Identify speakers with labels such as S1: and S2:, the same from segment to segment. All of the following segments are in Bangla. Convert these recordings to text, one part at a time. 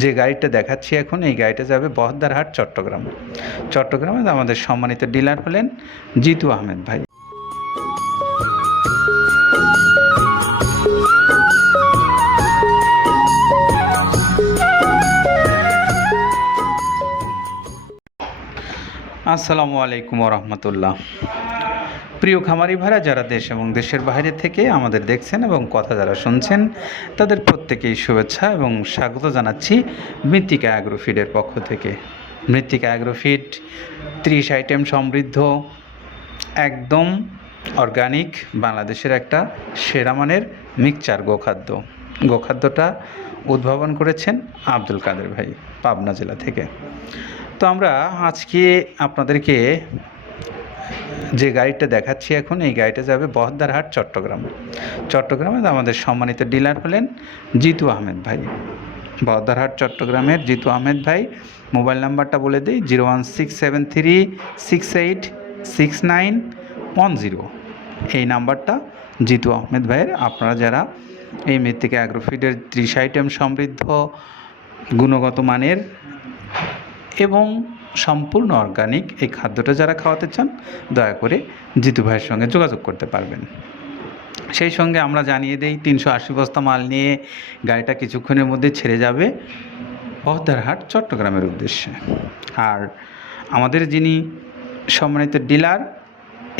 S1: যে গাড়িটা দেখাচ্ছি এখন, এই গাড়িটা যাবে বহদ্দারহাট, চট্টগ্রাম। চট্টগ্রামে আমাদের সম্মানিত ডিলার হলেন জিতু আহমেদ ভাই। আসসালামু আলাইকুম রহমতুল্লাহ। প্রিয় খামারি ভাড়া যারা দেশ এবং দেশের বাইরে থেকে আমাদের দেখছেন এবং কথা যারা শুনছেন, তাদের প্রত্যেকেই শুভেচ্ছা এবং স্বাগত জানাচ্ছি মৃত্তিকা অ্যাগ্রোফিডের পক্ষ থেকে। মৃত্তিকা অ্যাগ্রোফিড ত্রিশ আইটেম সমৃদ্ধ, একদম অর্গানিক বাংলাদেশের একটা সেরা মানের মিক্সচার গোখাদ্য। গোখাদ্যটা উদ্ভাবন করেছেন আব্দুল কাদের ভাই, পাবনা জেলা থেকে। তো আমরা আজকে আপনাদেরকে যে গাড়িটা দেখাচ্ছি এখন, এই গাড়িটা যাবে বহদ্দারহাট, চট্টগ্রাম। চট্টগ্রামে আমাদের সম্মানিত ডিলার হলেন জিতু আহমেদ ভাই। বহদ্দারহাট, চট্টগ্রামের জিতু আহমেদ ভাই। মোবাইল নাম্বারটা বলে দিই, zero one six seven three, six eight, six nine, one zero. এই নাম্বারটা জিতু আহমেদ ভাইয়ের। আপনারা যারা এই মৃত্তিকা অ্যাগ্রোফিডের ত্রিশ আইটেম সমৃদ্ধ, গুণগত মানের এবং সম্পূর্ণ অর্গানিক এই খাদ্যটা যারা খাওয়াতে চান, দয়া করে জিতু ভাইয়ের সঙ্গে যোগাযোগ করতে পারবেন। সেই সঙ্গে আমরা জানিয়ে দেই, তিনশো আশি বস্তা মাল নিয়ে গাড়িটা কিছুক্ষণের মধ্যে ছেড়ে যাবে বহদ্দারহাট চট্টগ্রামের উদ্দেশ্যে। আর আমাদের যিনি সম্মানিত ডিলার,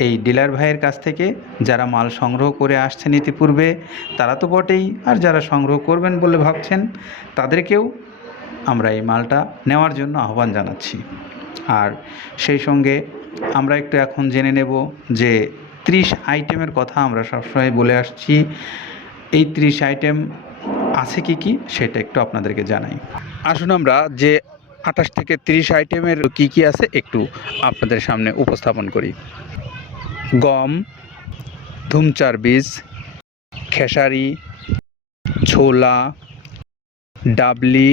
S1: এই ডিলার ভাইয়ের কাছ থেকে যারা মাল সংগ্রহ করে আসছেন ইতিপূর্বে, তারা তো বটেই। আর যারা সংগ্রহ করবেন বলে ভাবছেন, তাদেরকেও আমরা এই মালটা নেওয়ার জন্য আহ্বান জানাচ্ছি। আর সেই সঙ্গে আমরা একটু এখন জেনে নেব যে ত্রিশ আইটেমের কথা আমরা সবসময় বলে আসছি। এই ত্রিশ আইটেম আছে কি কি সেটা একটু আপনাদেরকে জানাই। আসুন আমরা যে আঠাশ থেকে ত্রিশ আইটেমের কি কি আছে একটু আপনাদের সামনে উপস্থাপন করি। গম, ধুমচার বীজ, খেসারি, ছোলা, ডাবলি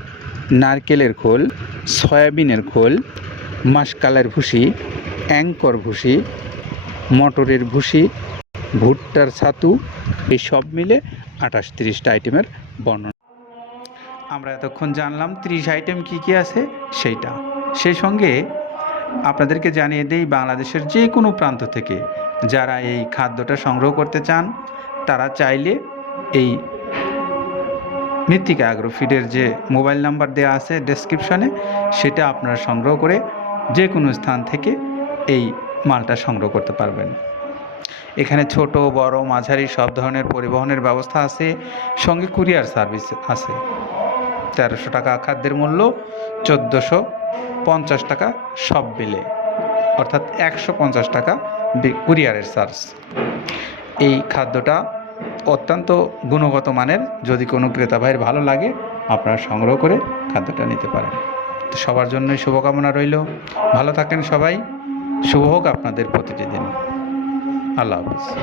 S1: নারকেলের খোল, সয়াবিনের খোল, মাসকালের ভুসি, অ্যাঙ্কর ভুসি, মটরের ভুসি, ভুট্টার ছাতু, এই সব মিলে আঠাশ তিরিশটা আইটেমের বর্ণনা। আমরা এতক্ষণ জানলাম ত্রিশ আইটেম কি কি আছে, সেইটা। সেই সঙ্গে আপনাদেরকে জানিয়ে দেই, বাংলাদেশের যে কোনো প্রান্ত থেকে যারা এই খাদ্যটা সংগ্রহ করতে চান, তারা চাইলে এই মৃত্তিকা অ্যাগ্রোফিডের যে মোবাইল নাম্বার দেওয়া আছে ডেসক্রিপশনে সেটা আপনারা সংগ্রহ করে যে কোনো স্থান থেকে এই মালটা সংগ্রহ করতে পারবেন। এখানে ছোট, বড়, মাঝারি সব ধরনের পরিবহনের ব্যবস্থা আছে, সঙ্গে কুরিয়ার সার্ভিস আছে। তেরোশো টাকা খাদ্যের মূল্য, চোদ্দোশো পঞ্চাশ টাকা সব বিলে অর্থাৎ একশো পঞ্চাশ টাকা কুরিয়ারের চার্জ এই খাদ্যটা অত্যন্ত গুণগত মানের, যদি কোনো ক্রেতা ভাইয়ের ভালো লাগে, আপনারা সংগ্রহ করে খাদ্যটা নিতে পারেন। তো সবার জন্যই শুভকামনা রইল। ভালো থাকেন সবাই। শুভ হোক আপনাদের প্রতিটি দিন। আল্লাহ হাফিজ।